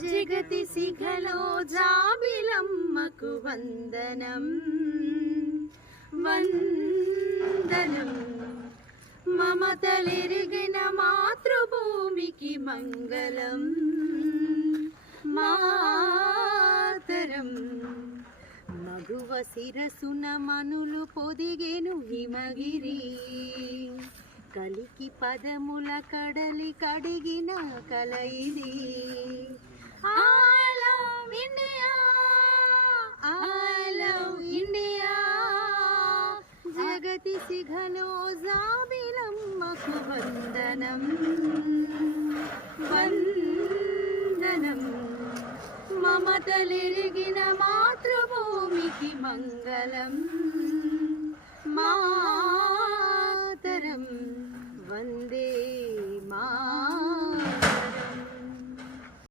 జగతి శిఖలో జాబిలమ్మకు వందనం వందనం మమతలెరిగిన మాతృభూమికి మంగళం మాతరం మగువ శిరసున మనులు పొదిగెను హిమగిరి కలికి పదముల కడలి కడిగిన కలయిది I love India, I love India. జగతి శిఖలో జాబిలమ్మకు వందనం వందనం మమతలెరిగిన మాతృభూమికి మంగళం మా